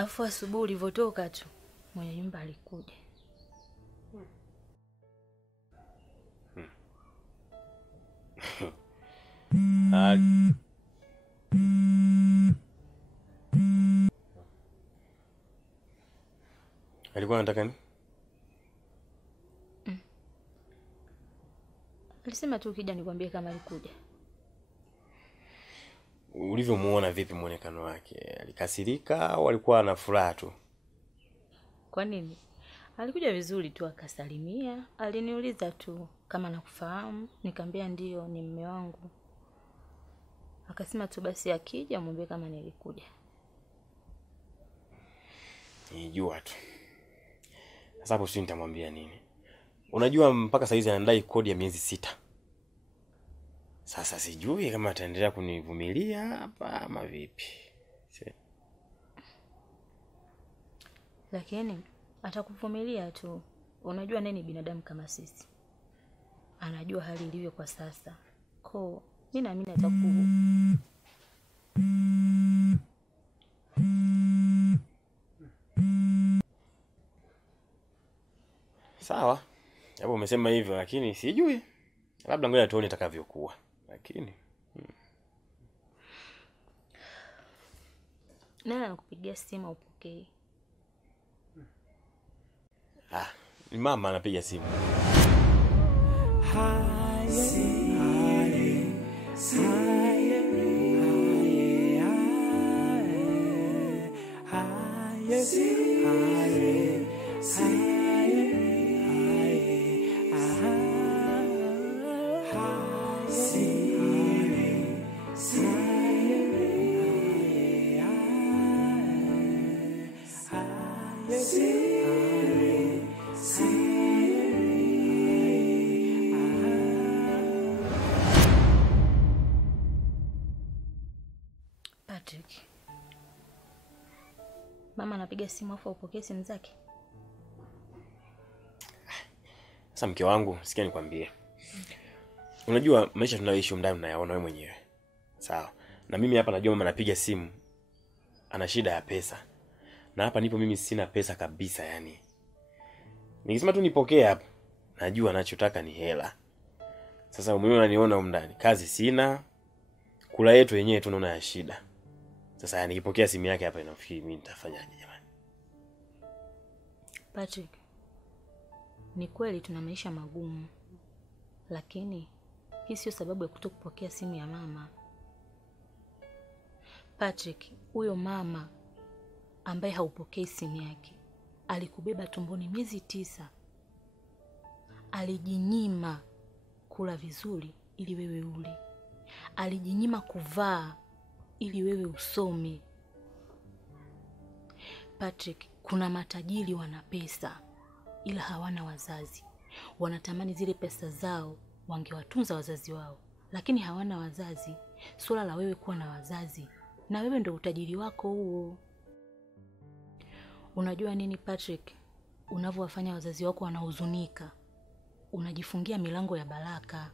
Afu asubuhi ulivyotoka tu mwenye nyumba alikuja. Alikuwa anataka nini? Alisema tu ukija nikwambie kama alikuja. Ulivyomuona vipi muonekano wake? Alikasirika au alikuwa ana furaha tu? Kwa nini? Alikuja vizuri tu akasalimia, aliniuliza tu kama nakufahamu, nikamwambia ndio ni mume wangu. Akasema tu basi akija mwambie kama nilikuja. Nijua tu. Sasa hapo sisi nitamwambia nini? Unajua mpaka sasa hizi anadai kodi ya miezi 6. Sasa sijui kama ataendelea kunivumilia hapa ama vipi. Lakini atakuvumilia tu. Unajua nini binadamu kama sisi. Anajua hali ilivyo kwa sasa. Mimi naamini atakuwa. Sawa. Hapo umesema hivyo lakini sijui. Labda ngoja tuone itakavyokuwa. Lakini nani anakupigia simu upokee? Ni mama anapiga simu. Patrick. Mama anapiga simu afu upokee simu zake. Sasa mke wangu, sikia nikwambie. Unajua maisha tunayoishi ndani unayaona wewe mwenyewe. Sawa. Na mimi hapa najua mama anapiga simu. Ana shida ya pesa. Na hapa nipo mimi sina pesa kabisa yani. Nikisema tu nipokee hapa, najua anachotaka ni hela. Sasa mimi unaniona huko ndani, kazi sina. Kula yetu yenyewe tunaona ya shida. Sasa nikipokea simu yake hapa inafikiri mimi nitafanyaje jamani? Patrick. Ni kweli tuna maisha magumu. Lakini hii sio sababu ya kutokupokea simu ya mama. Patrick, huyo mama ambaye haupokei simu yake alikubeba tumboni miezi 9. Alijinyima kula vizuri ili wewe ule. Alijinyima kuvaa ili wewe usome. Patrick, kuna matajiri wana pesa ila hawana wazazi. Wanatamani zile pesa zao wangewatunza wazazi wao, lakini hawana wazazi. Swala la wewe kuwa na wazazi, na wewe ndio utajiri wako huo. Unajua nini Patrick? Unavyowafanya wazazi wako wanahuzunika, unajifungia milango ya baraka.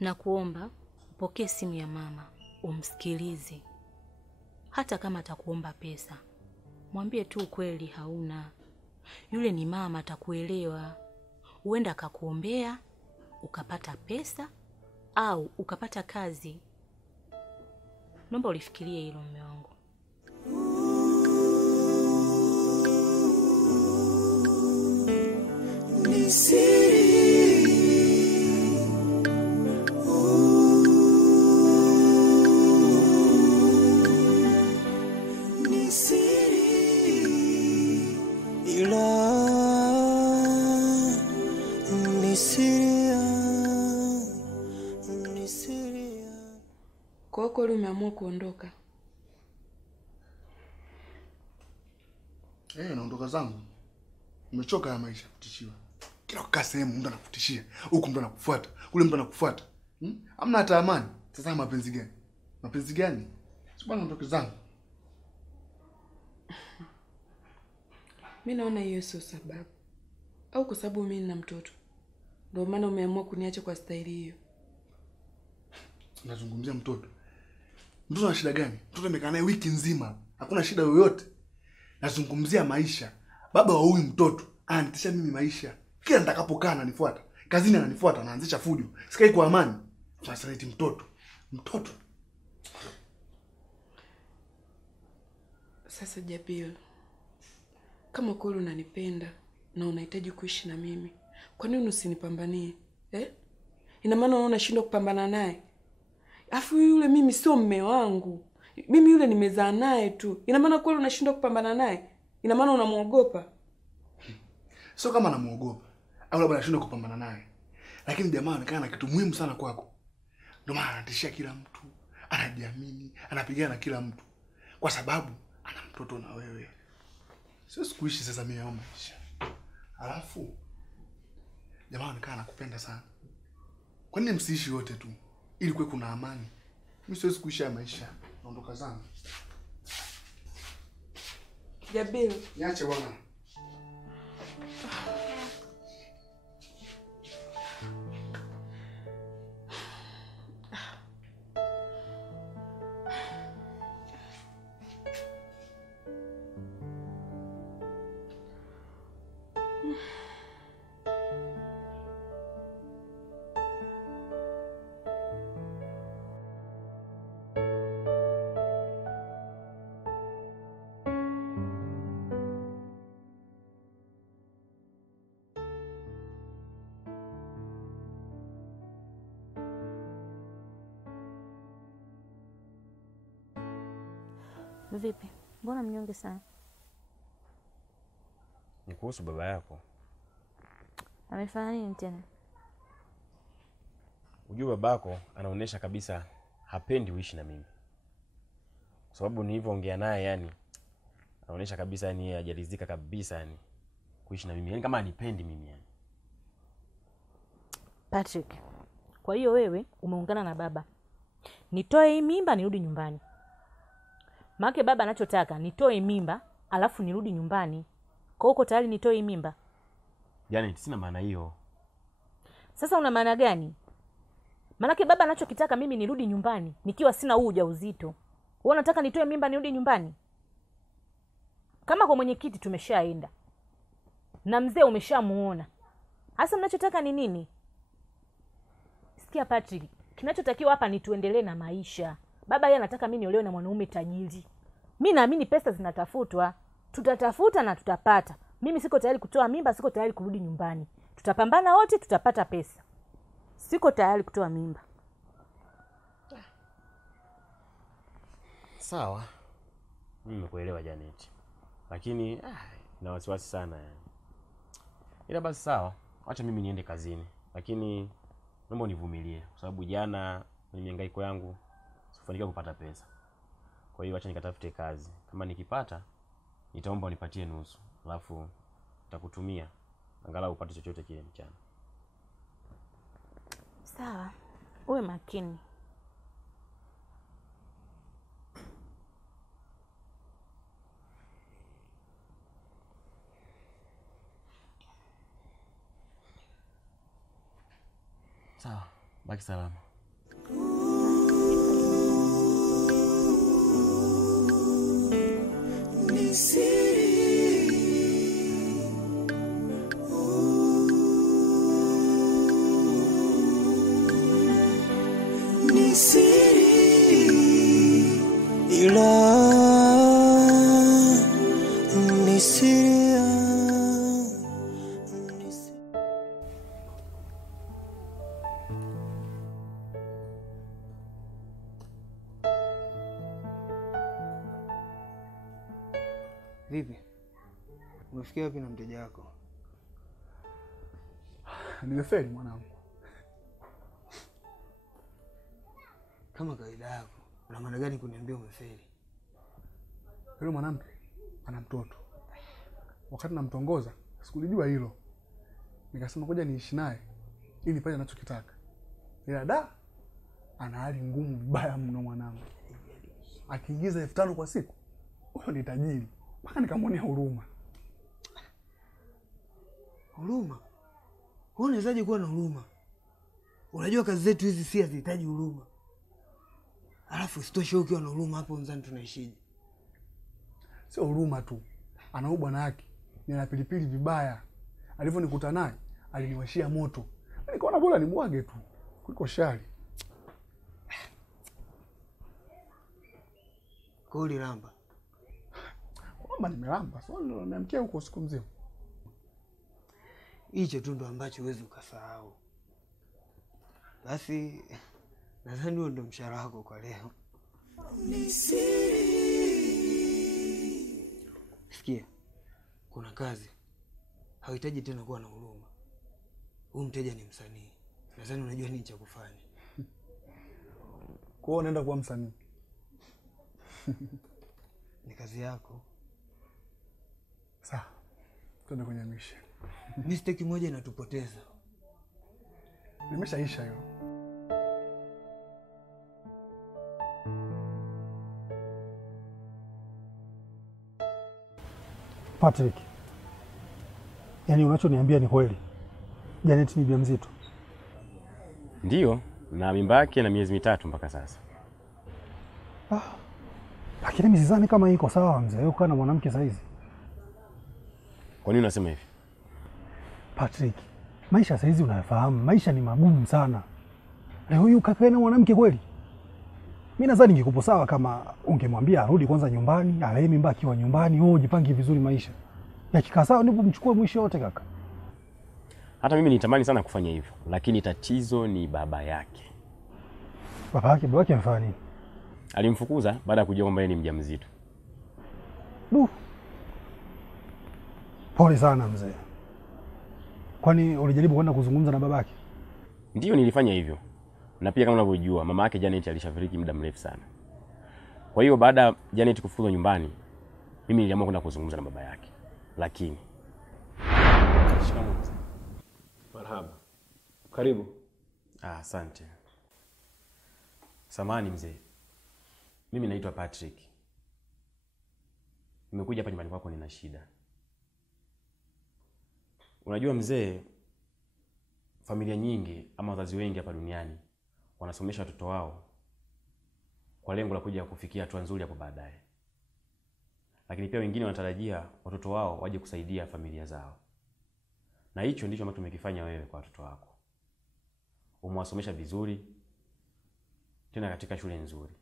Na kuomba upokee simu ya mama, umsikilize. Hata kama atakuomba pesa, mwambie tu ukweli hauna. Yule ni mama, atakuelewa. Huenda akakuombea ukapata pesa au ukapata kazi. Naomba ulifikirie hilo mume wangu. Kwa kweli umeamua kuondoka? Naondoka zangu. Nimechoka ya maisha kutishiwa. Kila kukaa sehemu mtu anakutishia, huku mtu anakufuata, kule mtu anakufuata. Hamna hata amani. Sasa mapenzi gani? Mapenzi gani? Sibana naondoka zangu. Mimi naona hiyo sio sababu. Au kwa sababu mimi nina mtoto. Ndio maana umeamua kuniacha kwa staili hiyo. Unazungumzia mtoto. Mtoto ana shida gani? Mtoto amekaa naye wiki nzima. Hakuna shida yoyote. Nazungumzia maisha. Baba wa huyu mtoto ananitisha mimi maisha. Kila nitakapokaa ananifuata. Kazini ananifuata, anaanzisha fujo. Sikai kwa amani. Fasaliti mtoto. Mtoto. Sasa Jabir, kama kweli unanipenda na unahitaji kuishi na mimi, kwa nini usinipambanie? Ina maana unaona shindwa kupambana naye? Afu yule mimi sio mume wangu. Mimi yule nimezaa naye tu. Ina maana kweli unashindwa kupambana naye? Ina maana unamuogopa? Sio kama namuogopa au labda nashindwa kupambana naye. Lakini jamaa anaonekana na kitu muhimu sana kwako. Ndio maana anatishia kila mtu. Anajiamini, anapigana na kila mtu. Kwa sababu ana mtoto na wewe. Siwezi kuishi sasa mimi au maisha. Alafu jamaa anaonekana anakupenda sana. Kwa nini msiishi wote tu? Ili kuwe kuna amani. Mimi siwezi kuishi maisha. Naondoka zangu. Jabir, Niache bwana. Vipi? Mbona mnyonge sana? Ni kuhusu baba yako. Amefanya nini tena? Unajua babako anaonesha kabisa hapendi uishi na mimi. Kwa sababu nilivyoongea naye yani anaonesha kabisa yani yeye hajaridhika kabisa yani kuishi na mimi. Yani kama anipendi mimi yani. Patrick, kwa hiyo wewe umeungana na baba. Nitoe hii mimba nirudi nyumbani. Maana baba anachotaka nitoe mimba alafu nirudi nyumbani. Kwa hiyo uko tayari nitoe hii mimba? Yani sina maana hiyo. Sasa una maana gani? Maana baba anachokitaka mimi nirudi nyumbani nikiwa sina ujauzito. Wewe unataka nitoe mimba nirudi nyumbani? Kama kwa mwenyekiti tumeshaenda. Na mzee umeshamuona. Hasa mnachotaka ni nini? Sikia Patrick, kinachotakiwa hapa ni tuendelee na maisha. Baba yeye anataka mimi niolewe na mwanaume tajiri. Mimi naamini pesa zinatafutwa. Tutatafuta na tutapata. Mimi siko tayari kutoa mimba, siko tayari kurudi nyumbani. Tutapambana wote, tutapata pesa. Siko tayari kutoa mimba. Sawa. Mimi nimekuelewa Janet. Lakini na wasiwasi sana yani. Ila basi sawa. Acha mimi niende kazini. Lakini naomba univumilie kwa sababu jana kwenye mihangaiko yangu sikufanikiwa kupata pesa. Kwa hiyo acha nikatafute kazi. Kama nikipata nitaomba unipatie nusu. Alafu nitakutumia angalau upate chochote kile mchana. Sawa. Uwe makini. Sawa, baki salama. Vipi? Umefikia wapi na mteja wako? Nimefeli mwanangu. Kama kawaida yako, una maana gani kuniambia umefeli? Yule mwanamke ana mtoto. Wakati namtongoza, sikulijua hilo. Nikasema ngoja niishi naye ili nipate ninachokitaka. Ila ana hali ngumu vibaya mno mwanangu. Akiingiza 5,000 kwa siku, huyo ni tajiri. Mpaka nikamwonea huruma. Huruma? Wewe unawezaje kuwa na huruma? Unajua kazi zetu hizi si hazihitaji huruma. Alafu sitoshe ukiwa na huruma hapo nzani tunaishije? Sio huruma tu. Ana bwana yake. Ni na pilipili vibaya. Alivyonikuta naye, aliniwashia moto. Nikaona bora nimwage tu kuliko shari. Kuli lamba. Mama nimelamba. Sio ndo niamkia huko siku mzima. Hicho tu ndo ambacho huwezi ukasahau. Basi nadhani huo ndo mshahara wako kwa leo. Sikia. Kuna kazi. Hauhitaji tena kuwa na huruma. Huyu mteja ni msanii. Nadhani unajua nini cha kufanya. Kwa hiyo unaenda kuwa msanii. Ni kazi yako. Sawa. Twende kwenye mission. Mistake moja inatupoteza. Nimeshaisha hiyo. Patrick. Yaani unachoniambia ni kweli. Janet ni mjamzito. Ndiyo, na mimba yake na miezi 3 mpaka sasa. Lakini mimi sidhani kama iko sawa mzee. Wewe uko na mwanamke saizi. Kwa nini unasema hivi? Patrick, maisha saizi unayafahamu, maisha ni magumu sana. Leo huyu kaka na mwanamke kweli? Mimi nadhani ingekuwa sawa kama ungemwambia arudi kwanza nyumbani, alee mimba akiwa nyumbani, wewe ujipange vizuri maisha. Yakikaa sawa ndipo mchukue mwisho wote kaka. Hata mimi nitamani sana kufanya hivyo, lakini tatizo ni baba yake. Baba yake amefanya nini? Alimfukuza baada ya kujua kwamba yeye ni mjamzito. Pole sana mzee. Kwani ulijaribu kwenda kuzungumza na babake? Ndiyo, nilifanya hivyo. Na pia kama unavyojua, mama yake Janet alishafariki muda mrefu sana. Kwa hiyo baada ya Janet kufukuzwa nyumbani, mimi niliamua kwenda kuzungumza na baba yake. Lakini marhaba. Karibu. Asante. Samahani mzee. Mimi naitwa Patrick. Nimekuja hapa nyumbani kwako nina shida. Unajua mzee, familia nyingi ama wazazi wengi hapa duniani wanasomesha watoto wao kwa lengo la kuja kufikia hatua nzuri hapo baadaye. Lakini pia wengine wanatarajia watoto wao waje kusaidia familia zao. Na hicho ndicho ambacho tumekifanya wewe kwa watoto wako. Umewasomesha vizuri tena katika shule nzuri.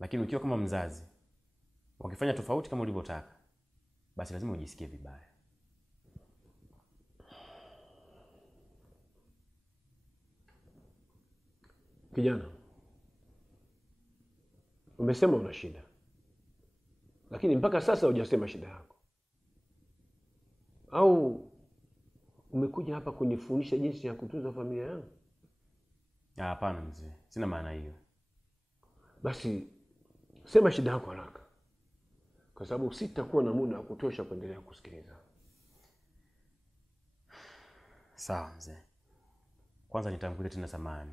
Lakini ukiwa kama mzazi, wakifanya tofauti kama ulivyotaka, basi lazima ujisikie vibaya. Kijana, umesema una shida, lakini mpaka sasa hujasema shida yako. Au umekuja hapa kunifundisha jinsi ya kutunza familia yangu? Hapana mzee, sina maana hiyo. Basi sema shida yako haraka, kwa sababu sitakuwa na muda wa kutosha kuendelea kusikiliza. Sawa mzee. Kwanza nitamkuta tena samahani.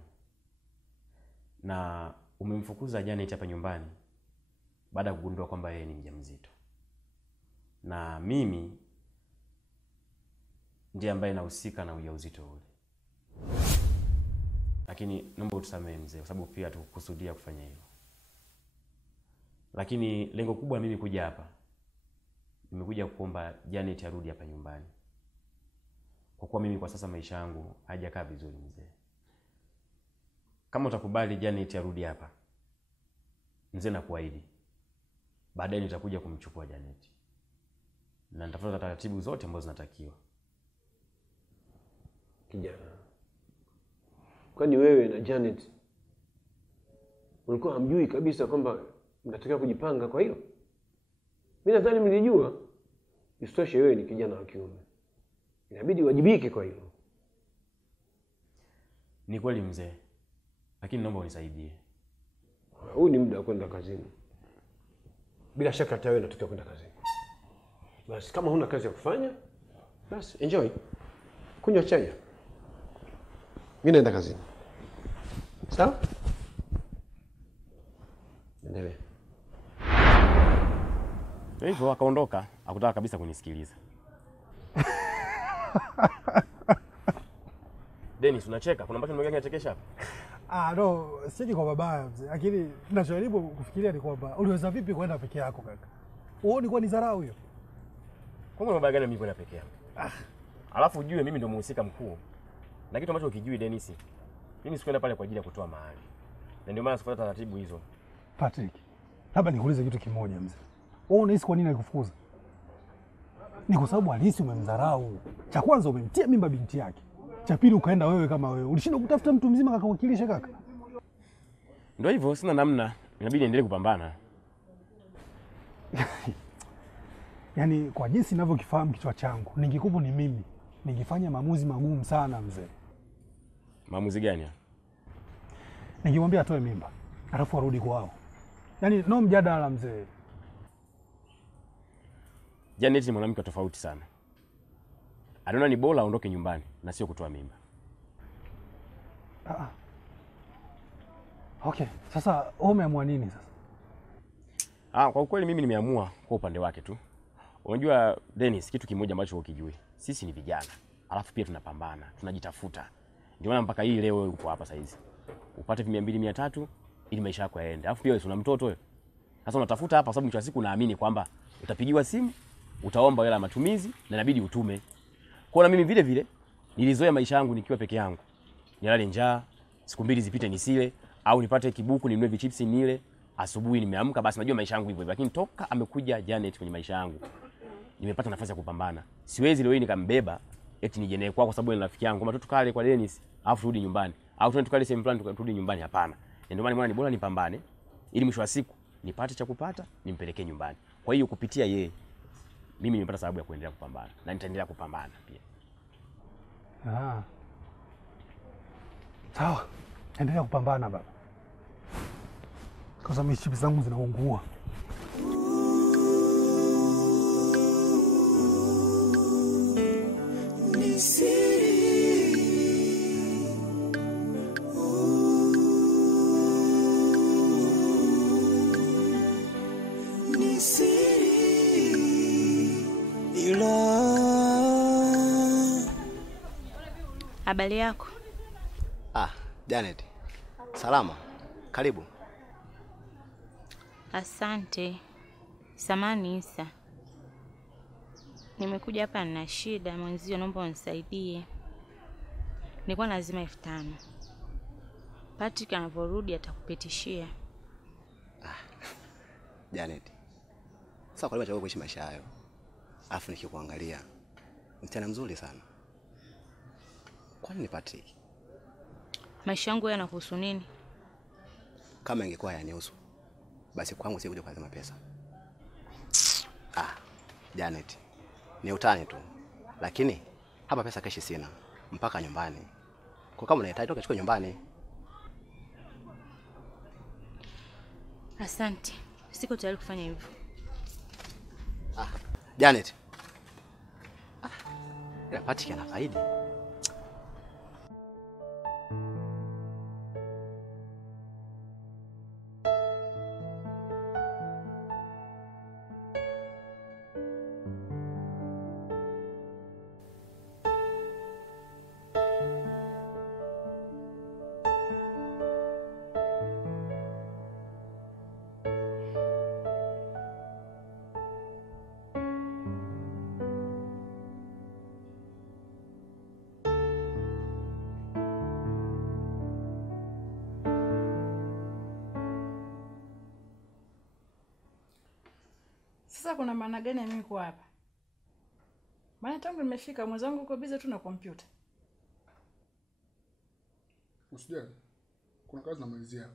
Na umemfukuza Janet hapa nyumbani baada ya kugundua kwamba yeye ni mjamzito. Na mimi ndiye ambaye nahusika na ujauzito ule. Lakini naomba utusamehe mzee, kwa sababu pia tukukusudia kufanya hivyo. Lakini lengo kubwa mimi kuja hapa, nimekuja kuomba Janet arudi hapa nyumbani. Kwa kuwa mimi kwa sasa maisha yangu hayajakaa vizuri mzee. Kama utakubali Janet arudi hapa, mzee nakuahidi, baadaye nitakuja kumchukua Janet. Na nitafuata taratibu zote ambazo zinatakiwa. Kijana, kwani wewe na Janet ulikuwa hamjui kabisa kwamba mnatakiwa kujipanga kwa hilo? Mimi nadhani mlijua. Isitoshe wewe ni kijana wa kiume, inabidi wajibike kwa hilo. Ni kweli mzee, lakini naomba unisaidie. Huu ni muda wa kwenda kazini. Bila shaka hata wewe unatakiwa kwenda kazini. Basi kama huna kazi ya kufanya, basi enjoy. Kunywa chai. Mimi naenda kazini. Sawa? Endelea. Hivyo akaondoka, hakutaka kabisa kunisikiliza. Dennis, unacheka? Kuna ambacho nimeganya chekesha hapa? No, siji kwa babaya mzee. Lakini ninachojaribu kufikiria ni kwamba uliweza vipi kwenda peke yako kaka? Uone kwa ni dharau hiyo. Kwangu mabaya gani mimi kwenda peke yangu? Alafu ujue mimi ndo mhusika mkuu. Na kitu ambacho ukijui Dennis, mimi sikwenda pale kwa ajili ya kutoa mahali. Na ndio maana sifuata taratibu hizo. Patrick, labda nikuulize kitu kimoja mzee. Wewe unahisi kwa nini alikufukuza? Ni kwa sababu halisi umemdharau. Cha kwanza umemtia mimba binti yake. Cha pili ukaenda wewe kama wewe. Ulishindwa kutafuta mtu mzima akakuwakilisha kaka. Ndio hivyo, sina namna. Inabidi niendelee kupambana. Yaani kwa jinsi ninavyokifahamu kichwa changu, ningekupo ni mimi, ningefanya maamuzi magumu sana mzee. Maamuzi gani? Ningemwambia atoe mimba, alafu arudi kwao. Yaani no mjadala mzee. Janet ni mwanamke tofauti sana. Anaona ni bora aondoke nyumbani na sio kutoa mimba. Okay, sasa wewe umeamua nini sasa? Kwa kweli mimi nimeamua kwa upande wake tu. Unajua Dennis, kitu kimoja ambacho ukijui. Sisi ni vijana. Alafu pia tunapambana, tunajitafuta. Ndio maana mpaka hii leo uko hapa sasa hizi. Upate 200 300 ili maisha yako yaende. Alafu pia wewe una mtoto wewe. Sasa unatafuta hapa kwa sababu mwisho wa siku naamini kwamba utapigiwa simu, utaomba hela ya matumizi na inabidi utume. Kwa na mimi vile vile nilizoea maisha yangu nikiwa peke yangu. Nilale njaa, siku mbili zipite nisile au nipate kibuku ninunue vichipsi nile, asubuhi nimeamka basi najua maisha yangu hivyo. Lakini toka amekuja Janet kwenye maisha yangu nimepata nafasi ya kupambana. Siwezi leo hii nikambeba eti nije naye kwa sababu ni rafiki yangu. Kama tukale kwa Dennis, alafu turudi nyumbani. Au twende tukale same plan turudi nyumbani, hapana. Ndio maana ni bora nipambane ili mwisho wa siku nipate cha kupata, nimpelekee nyumbani. Kwa hiyo kupitia yeye mimi nimepata sababu ya kuendelea kupambana na nitaendelea kupambana pia. Sawa. Endelea kupambana baba. Kwa sababu chips zangu zinaungua. Habari yako? Janet. Salama. Karibu. Asante. Samahani Isa. Nimekuja hapa na shida, mwenzio naomba unisaidie. Nilikuwa lazima 5000. Patrick anaporudi atakupitishia. Janet. Sasa kwa nini unataka kuishi maisha hayo? Alafu nikikuangalia mtana mzuri sana. Kwa nini Patrick? Maisha yangu yanakuhusu nini? Kama ingekuwa yanihusu, basi kwangu si kuja kwa pesa. Janet. Ni utani tu. Lakini hapa pesa keshi sina mpaka nyumbani. Kwa kama unahitaji toka chukua nyumbani. Asante. Siko tayari kufanya hivyo. Janet. Ila Patrick ana faidi. Sasa kuna maana gani mimi kuwa hapa? Maana tangu nimefika mwenzangu uko busy tu na kompyuta. Usijali. Kuna kazi namalizia.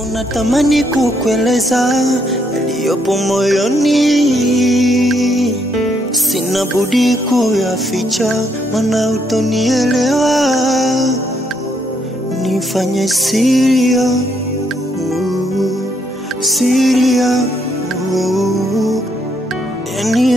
japo natamani kukueleza yaliyopo moyoni, sina budi kuyaficha, maana utonielewa. Nifanye siria, siria, yani